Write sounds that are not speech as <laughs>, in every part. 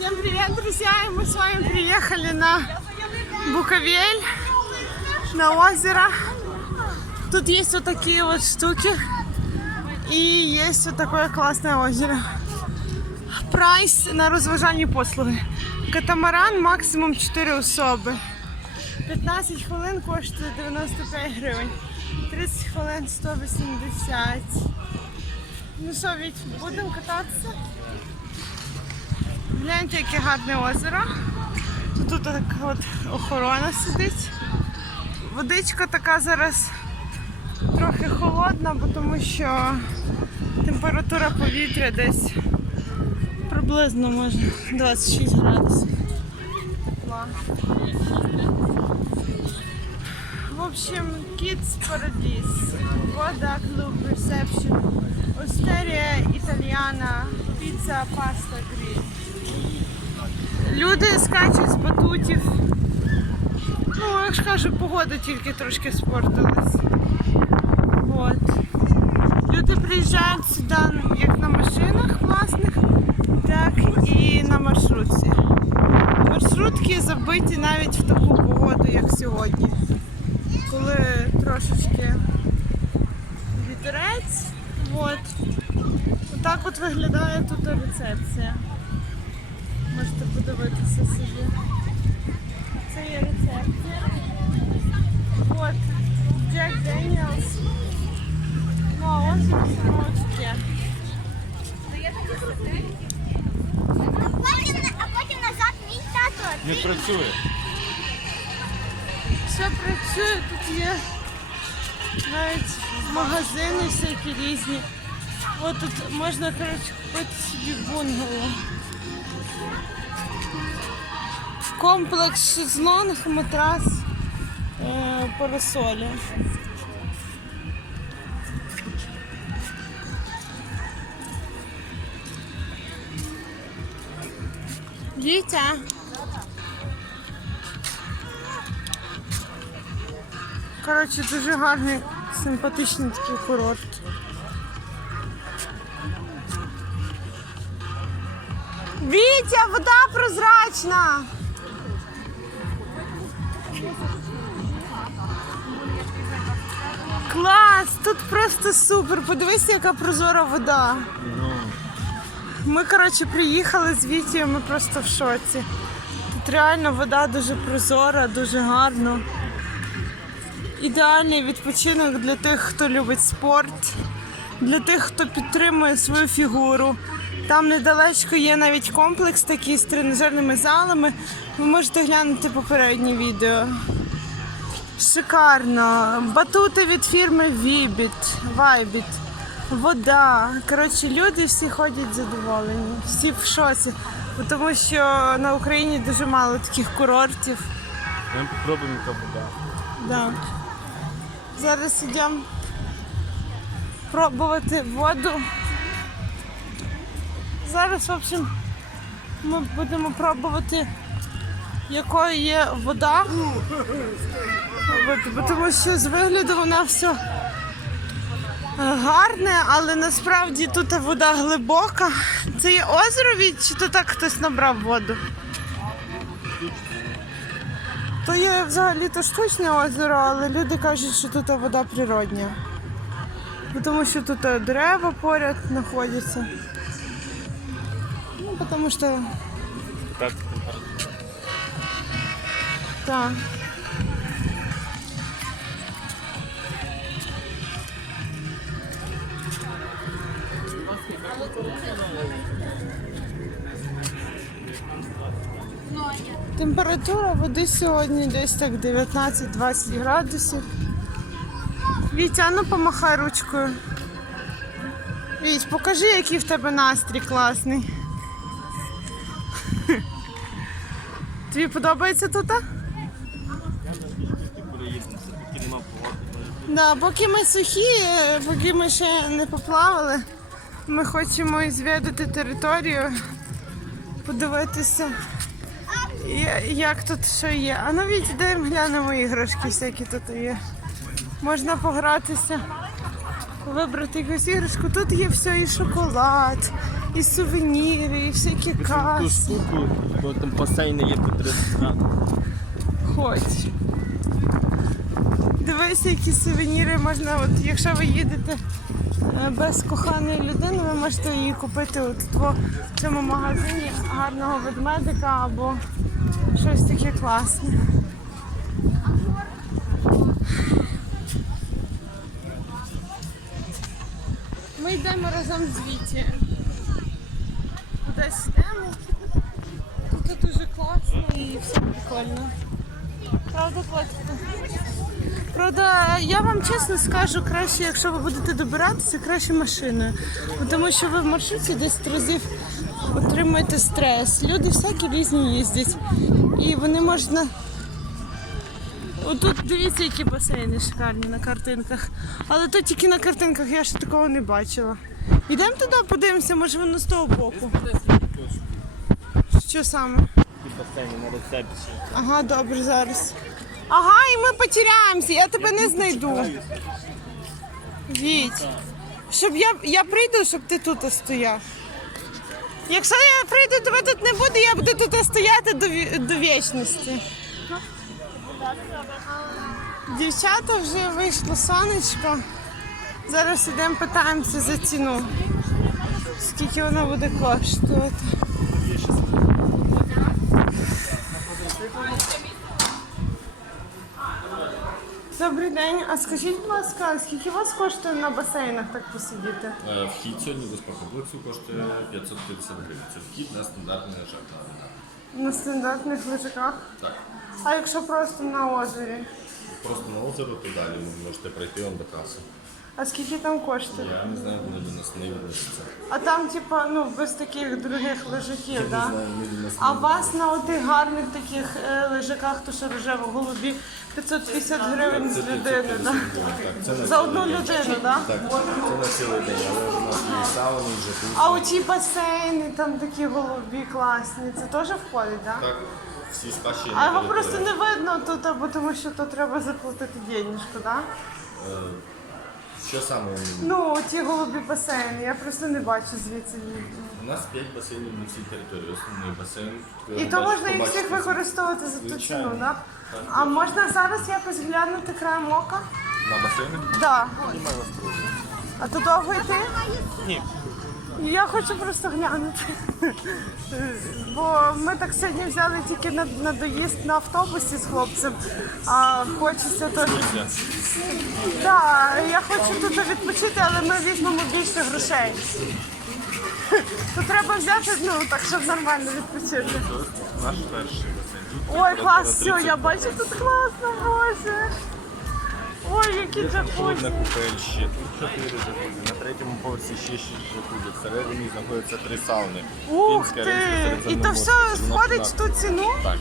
Всем привет, друзья! И мы с вами приехали на Буковель, на озеро. Тут есть вот такие вот штуки. И есть вот такое классное озеро. Прайс на розважальні послуги. Катамаран максимум 4 особи. 15 хвилин коштує 95 гривень. 30 хвилин 180. Ну що, Віть, будемо кататися? Гляньте, яке гарне озеро. Тут така от охорона сидить. Водичка така зараз трохи холодна, бо тому що температура повітря десь приблизно може 26 градусів. Общем, Kids Paradise, Вода Клуб Reception, Остерія Італіана, піца, паста, гриль. Люди скачуть з батутів. Ну, я ж кажу, погода тільки трошки спортилась. От. Люди приїжджають сюди як на машинах власних, так і на маршрутці. Маршрутки забиті навіть в таку погоду, як сьогодні. Коли трошечки вітерець. От. Отак от виглядає тут рецепція. Можете подивитися собі. Це є рецепція. От Джек Деніелс. Ну, а ось і само таке. А потім назад мій тато. Не працює. Все працює, тут є навіть магазини всякі різні. От тут можна, коротше, купити собі бунгало. Комплекс шезлонг, матрас, е, парасолі. Вітя. Коротше, дуже гарний, симпатичний такий курорт. Вітя, вода прозрачна. Клас! Тут просто супер. Подивися, яка прозора вода. Ми, коротше, приїхали з Вітєю, ми просто в шоці. Тут реально вода дуже прозора, дуже гарно. Ідеальний відпочинок для тих, хто любить спорт, для тих, хто підтримує свою фігуру. Там недалечко є навіть комплекс такий з тренажерними залами. Ви можете глянути попереднє відео. Шикарно. Батути від фірми Vibit, Vibit. Вода. Коротше, люди всі ходять задоволені, всі в шоці. Тому що на Україні дуже мало таких курортів. Ми попробуємо яка вода. Да. Зараз йдемо пробувати воду. Зараз, в общем, ми будемо пробувати, якою є вода. Тому що з вигляду вона все гарне, але насправді тут вода глибока. Це є озеро від чи то так хтось набрав воду? То є взагалі-то штучне озеро, але люди кажуть, що тут вода природня. Бо Тому що тут е, дерева поряд знаходяться. Ну, тому що Так, так. Температура води сьогодні десь так 19-20 градусів. Вітя, ну помахай ручкою. Віть, покажи, який в тебе настрій класний. <laughs> Тобі подобається тут? Да, поки ми сухі, поки ми ще не поплавали, ми хочемо звідати територію, подивитися, як тут що є. А навіть йдемо глянемо іграшки всякі тут є. Можна погратися, вибрати якусь іграшку. Тут є все і шоколад, і сувеніри, і всякі Ту каси. штуку, бо там басейни є по 30 градусів. Хоч. Дивися, які сувеніри можна, от якщо ви їдете е, без коханої людини, ви можете її купити от в цьому магазині гарного ведмедика або щось таке класне. Ми йдемо разом з Віті. Кудись йдемо. Тут дуже класно і все прикольно. Правда, класно? Правда, я вам чесно скажу, краще, якщо ви будете добиратися, краще машиною. Тому що ви в маршруті 10 разів отримуєте стрес. Люди всякі різні їздять. І вони можуть на. Отут дивіться, які басейни шикарні на картинках. Але тут тільки на картинках я ще такого не бачила. Йдемо туди, подивимося, може воно з того боку. Що саме? Ага, добре, зараз. Ага, і ми потеряємося, я тебе не знайду. Віть. Щоб я, я прийду, щоб ти тут стояв. Якщо я прийду, тебе тут не буде, я буду тут стояти до, до вічності. Дівчата вже вийшло сонечко. Зараз йдемо питаємося за ціну. Скільки воно буде коштувати. Добрий день. А скажіть, будь ласка, скільки у вас коштує на басейнах так посидіти? Е, Вхід сьогодні без комплексу коштує 550 гривень. Це вхід на стандартний лежак. На стандартних лежаках? Так. А якщо просто на озері? Просто на озеро, то далі ви можете пройти вам до каси. А скільки там коштує? Я не знаю, вони до нас не відносяться. А там, типа, ну, без таких других лежаків, так? нас А у вас на отих гарних таких е, лежаках, то що рожево голубі, 550 гривень з людини, 550 так? Це на За цілий одну день. людину, так? Так, це на цілий день, але у нас є сауни, джакузі. А оті басейни, там такі голубі класні, це теж входить, так? Так, всі спаші. А його просто не видно тут, або тому що то треба заплатити денежку, так? Що саме? Ну, ті голубі басейни, я просто не бачу звідси. У нас 5 басейнів на цій території. Основний басейн. І то можна їх всіх використовувати за ту Звичайно. ціну, так? А можна зараз якось глянути краєм ока? На басейни? Так. А то довго йти? Ні. Я хочу просто глянути. Бо ми так сьогодні взяли тільки на, на доїзд на автобусі з хлопцем, а хочеться теж. Так, я хочу тут відпочити, але ми візьмемо більше грошей. То треба взяти, ну так, щоб нормально відпочити. Наш перший. Ой, клас, все, я бачу тут класно, боже. Ой, які джакузі. на купель ще. Тут чотири джакузі. На третьому поверсі ще шість джакузі. Всередині знаходяться три сауни. Ух Фінська, ти! І то все входить в ту ціну? Так.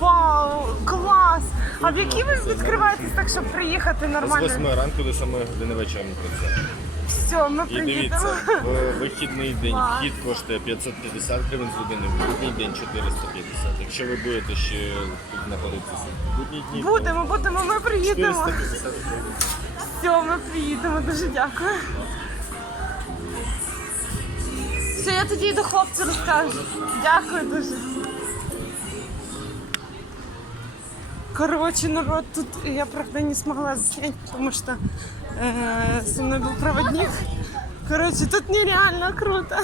Вау, клас! А в які ви відкриваєтесь так, щоб приїхати З нормально? 8 ранку до 7 години вечора ми працюємо. Все, ми І приїдемо. дивіться, в вихідний день вхід коштує 550 гривень з людини, в будній день 450. Якщо ви будете ще тут знаходитися в будні дні, то Будемо, будемо, ми приїдемо. 450 гривень. Все, ми приїдемо, дуже дякую. Все, я тоді до хлопця розкажу. Дякую дуже. Короче, народ, тут я, правда, не смогла заснять, потому что э, со мной был проводник. Короче, тут нереально круто.